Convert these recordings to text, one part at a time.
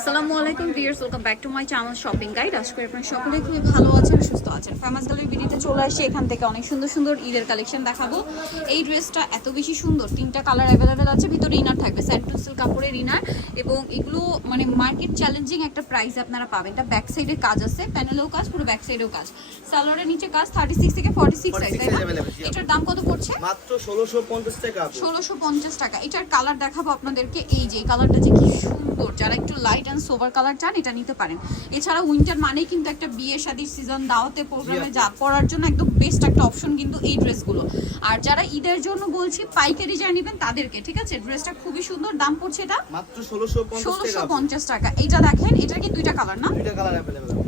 আসসালামু আলাইকুম viewers welcome back to my channel shopping guide. আশা করি আপনারা সকলে খুবই ভালো আছেন সুস্থ আছেন। ফেমাস গ্যালারি ভিডিওতে চলে আসছে এখান থেকে অনেক সুন্দর সুন্দর ঈদের কালেকশন দেখাবো। এই ড্রেসটা এত বেশি সুন্দর তিনটা কালার অ্যাভেলেবেল আছে ভিতরে ইনার থাকবে স্যান্ড টু সিল্ক কাপড়ের ইনার এবং এগুলো মানে মার্কেট চ্যালেঞ্জিং একটা প্রাইস আপনারা পাবেন। এটা ব্যাক সাইডে কাজ আছে প্যানেলেও কাজ পুরো ব্যাক সাইডেও কাজ। সালোয়ারের নিচে কাজ থার্টি সিক্স থেকে ফর্টি সিক্স সাইজ তাই না? এটার দাম কত পড়ছে? মাত্র ষোলোশো পঞ্চাশ টাকা। ষোলোশো পঞ্চাশ টাকা। এটার কালার দেখাবো আপনাদেরকে এই যে কালারটা যে কি সুন্দর যারা একটু লাইট অ্যান্ড সোভার কালার চান এটা নিতে পারেন। এছাড়া উইন্টার মানেই কিন্তু একটা বিয়ে শাদির সিজন দাওয়াতে প্রোগ্রামে যা পরার জন্য একদম বেস্ট একটা অপশন কিন্তু এই ড্রেসগুলো আর যারা ঈদের জন্য বলছি পাইকারি যা নেবেন তাদেরকে ঠিক আছে? ড্রেসটা খুবই সুন্দর দাম পড়ছে এটা মাত্র ষোলোশো পঞ্চাশ টাকা এইটা দেখেন এটার কি দুইটা কালার না? দুইটা কালার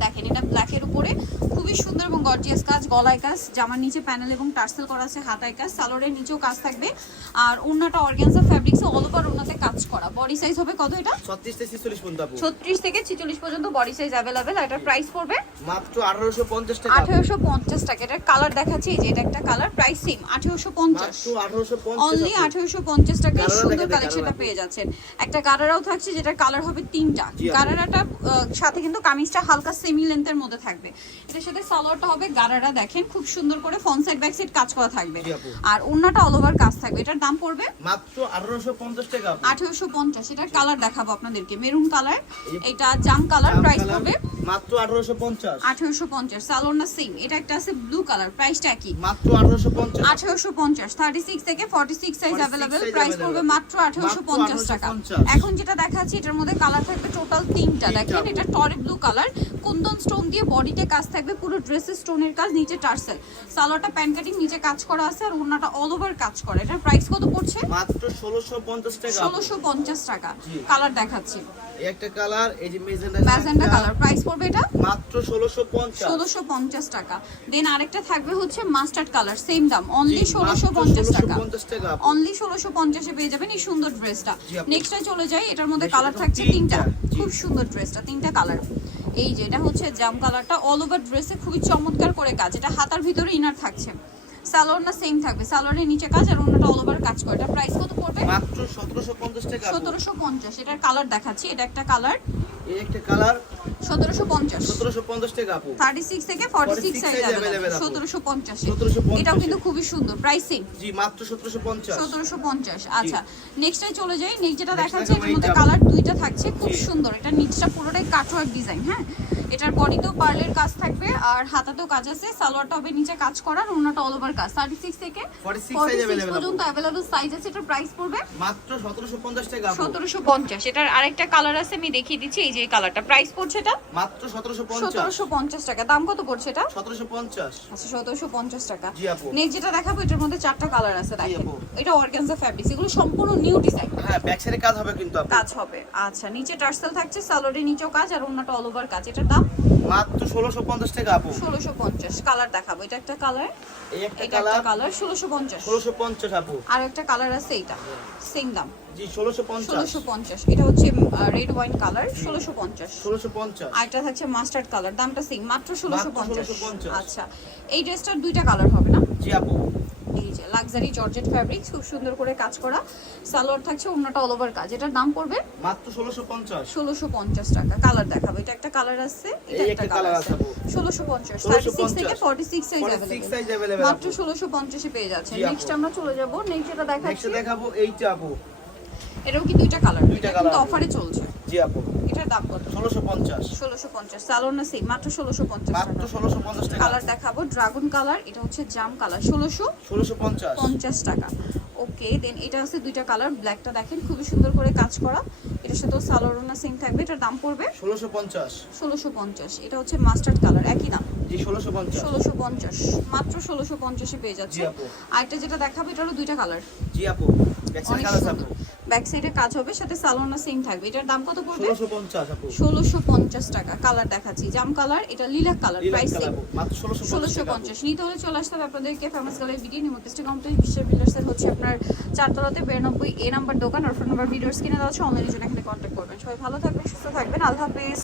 দেখেন এটা ব্ল্যাকের উপরে। খুবই সুন্দর এবং গর্জিয়াস কাজ গলায় কাজ জামার নিচে প্যানেল এবং টার্সেল করা আছে হাতায় কাজ সালোয়ারের নিচেও কাজ থাকবে। আর ওন্নাটা অর্গানজা ফ্যাব্রিক্সে অল ওভার ওনাতে কাজ করা। বডি সাইজ হবে কত এটা? ছত্রিশ থেকে ছিচল্লিশ পর্যন্ত আপু ছত্রিশ থেকে ছিচল্লিশ পর্যন্ত বডি সাইজ অ্যাভেলেবেল এটার প্রাইস পড়বে মাত্র আঠারোশো পঞ্চাশ টাকা। আঠেরোশো পঞ্চাশ টাকা। এটার কালার দেখাচ্ছি যে এটা একটা কালার প্রাইস সেম আঠেরোশো পঞ্চাশ। মাত্র আঠারোশো পঞ্চাশ অনলি টাকায় সুন্দর কালেকশনটা পেয়ে যাচ্ছেন। একটা গারারাও থাকছে যেটার কালার হবে তিনটা। গারারাটা সাথে কিন্তু কামিজটা হালকা সেমি লেন্থের মধ্যে থাকবে। এটার সাথে সালোয়ারটা হবে গারারা দেখেন খুব সুন্দর করে ফ্রন্ট সাইড ব্যাক সাইড কাজ করা থাকবে। আর ওন্নাটা অল ওভার কাজ থাকবে। এটার দাম পড়বে মাত্র আঠারোশো পঞ্চাশ টাকা। আঠেরোশো পঞ্চাশ। এটার কালার দেখাবো আপনাদেরকে মেরুন কালার এটা জাম কালার প্রাইস পড়বে মাত্র আঠারোশো পঞ্চাশ। আঠেরোশো পঞ্চাশ সালোয়ার না সেম এটা একটা আছে ব্লু কালার প্রাইসটা কি? মাত্র আঠারোশো পঞ্চাশ। আঠারোশো পঞ্চাশ থার্টি সিক্স থেকে forty six size 46 available price পড়বে মাত্র আঠারোশো মাত্র পঞ্চাশ টাকা। এখন যেটা দেখাচ্ছি এটার মধ্যে কালার থাকবে টোটাল তিনটা। দেখেন এটা টরে ব্লু কালার কুন্দন স্টোন দিয়ে বডিতে কাজ থাকবে পুরো ড্রেসের স্টোনের কাজ নিচে টার্সেল। সালোয়ারটা প্যান কাটিং নিচে কাজ করা আছে আর ওনাটা অল ওভার কাজ করা। এটার প্রাইস কত পড়ছে? মাত্র ষোলোশো পঞ্চাশ টাকা। আপু। ষোলোশো পঞ্চাশ টাকা। কালার দেখাচ্ছি। একটা কালার এই যে মেজেন্ডা কালার প্রাইস পড়বে এটা? মাত্র ষোলোশো পঞ্চাশ। ষোলোশো পঞ্চাশ টাকা। দেন আরেকটা থাকবে হচ্ছে মাস্টার্ড কালার সেম দাম অনলি ষোলোশো মাত্র পঞ্চাশ টাকা। 1650 টাকা। অনলি ষোলোশো পঞ্চাশে পেয়ে যাবেন এই সুন্দর ড্রেসটা। নেক্সটে চলে যাই এটার মধ্যে কালার থাকছে তিনটা। তিনটা, খুব সুন্দর ড্রেসটা তিনটা কালার এই যে এটা হচ্ছে জাম কালারটা অল ওভার ড্রেসে খুবই চমৎকার করে কাজ। এটা হাতার ভিতরে ইনার থাকছে। সালোয়ার না সেম থাকবে। সালোয়ারের নিচে কাজ আর অন্যটা অল ওভার কাজ করে। এটা প্রাইস কত পড়বে? মাত্র সতেরোশো পঞ্চাশ টাকা। আপু। সতেরোশো পঞ্চাশ। এটার কালার দেখাচ্ছি। এটা একটা কালার এই একটা কালার? সতেরোশো পঞ্চাশ। সতেরোশো পঞ্চাশ টাকা আপু। থার্টি সিক্স থেকে 46 সাইজ size available আপু। সতেরোশো পঞ্চাশ। 1750 এটাও কিন্তু খুবই সুন্দর। প্রাইসিং জি মাত্র সতেরোশো পঞ্চাশ। সতেরোশো পঞ্চাশ আচ্ছা। নেক্সটে চলে যাই। নেক্সট যেটা Next দেখাচ্ছে এটার মধ্যে এইটা। কালার দুইটা থাকছে। খুব সুন্দর। এটা নিচটা পুরোটাই কাটওয়ার্ক ডিজাইন হ্যাঁ? এটার বডিতেও পার্লের কাজ থাকবে আর হাতাতেও কাজ আছে। সালোয়ারটা হবে নিচে কাজ করার অন্যটা অল ওভার কাজ। থার্টি সিক্স থেকে 46 ফর্টি size সিক্স available পর্যন্ত সাইজ আছে এটার প্রাইস পড়বে মাত্র সতেরোশো পঞ্চাশ টাকা আপু। সতেরোশো পঞ্চাশ। এটার আরেকটা কালার আছে আমি দেখিয়ে দিচ্ছি। এই যে কালারটা প্রাইস পড়ছে এটা? মাত্র সতেরোশো পঞ্চাশ। সতেরোশো পঞ্চাশ টাকা। দাম কত পড়ছে এটা? সতেরোশো পঞ্চাশ। আচ্ছা সতেরোশো পঞ্চাশ টাকা। জি আপু। নেক্সট যেটা দেখাবো এটার মধ্যে চারটা কালার আছে দেখেন। এটা অর্গানজা ফ্যাব্রিক্স এগুলো সম্পূর্ণ নিউ ডিজাইন হ্যাঁ ব্যাক সাইডে কাজ হবে কিন্তু আপু। কাজ হবে। আচ্ছা নিচে টার্সেল থাকছে সালোয়ারের নিচেও কাজ আর অন্যটা অল ওভার কাজ। এটার দাম? মাত্র ষোলোশো পঞ্চাশ টাকা আপু। ষোলোশো পঞ্চাশ। কালার দেখাবো। এটা একটা কালার এই একটা এটা একটা কালার কালার ষোলোশো পঞ্চাশ। ষোলোশো পঞ্চাশ আপু। আর একটা কালার আছে এইটা। সেম দাম। জি ষোলোশো পঞ্চাশ। ষোলোশো পঞ্চাশ। এটা হচ্ছে রেড ওয়াইন কালার ষোলোশো পঞ্চাশ। ষোলোশো পঞ্চাশ। আর এটা থাকছে মাস্টার্ড কালার দামটা সেম মাত্র ষোলোশো মাত্র পঞ্চাশ। 1650 আচ্ছা এই ড্রেসটার দুইটা কালার হবে না? জি আপু। এই যে লাক্সারি জর্জেট ফ্যাব্রিক্স খুব সুন্দর করে কাজ করা। সালোয়ার থাকছে অন্যটা অল ওভার কাজ। এটার দাম পড়বে? মাত্র ষোলোশো পঞ্চাশ। ষোলোশো পঞ্চাশ টাকা। কালার দেখাবো। এটা একটা কালার আছে এটা একটা কালার আছে। আছে ষোলোশো পঞ্চাশ 1650 থার্টি সিক্স থেকে ফর্টি সিক্স সাইজ 46 মাত্র আপু। ষোলোশো পঞ্চাশে পেয়ে যাচ্ছে। নেক্সট আমরা চলে যাব নেক্সট যেটা দেখাচ্ছি। নেক্সট দেখাবো এইটা আপু। এটাও কি দুইটা কালার দুইটা colour। অফারে চলছে। জি আপু। এটার দাম কত? ষোলোশো পঞ্চাশ। ষোলোশো পঞ্চাশ। সালোয়ার না সেম মাত্র ষোলোশো পঞ্চাশ মাত্র টাকা ষোলোশো পঞ্চাশ টাকা। কালার দেখাবো। ড্রাগন কালার এটা হচ্ছে জাম কালার ষোলোশো ষোলোশো পঞ্চাশ। পঞ্চাশ টাকা। ওকে দেন এটা আছে দুইটা কালার ব্ল্যাকটা দেখেন খুবই সুন্দর করে কাজ করা। এটার সাথে সালোয়ারনা সেম থাকবে। এটার দাম পড়বে ষোলোশো পঞ্চাশ। ষোলোশো পঞ্চাশ। এটা হচ্ছে মাস্টার্ড কালার একই দাম? জি ষোলোশো পঞ্চাশ। ষোলোশো পঞ্চাশ। মাত্র ষোলোশো পঞ্চাশে পেয়ে যাচ্ছে। আরেকটা যেটা দেখাবো এটারও দুইটা কালার জি আপু। ব্যাক সাইডে অনেক আছে আপু। ব্যাক সাইডে কাজ হবে সাথে সালোনা সিম থাকবে। এটার দাম কত পড়বে? ষোলোশো পঞ্চাশ আপু। ষোলোশো পঞ্চাশ টাকা। কালার দেখাচ্ছি। জাম কালার এটা লিলাক কালার প্রাইস কালার আপু মাত্র ষোলোশো পঞ্চাশ ষোলোশো টাকা আপু। পঞ্চাশ। নিতে হলে চলে আসতে হবে আপনাদেরকে ফেমাস গ্যালারি ভিডিও নিমন্ত্রিত কমপ্লিট বিশ্বের বিল্ডার্সের হচ্ছে আপনার চারতলাতে বিরানব্বই এ নাম্বার দোকান আর ফোন নাম্বার ভিডিওস কিনে দেওয়া হচ্ছে অনলাইনে জন্য এখানে কন্ট্যাক্ট করবেন। সবাই ভালো থাকবেন সুস্থ থাকবেন। আল্লাহ হাফিজ।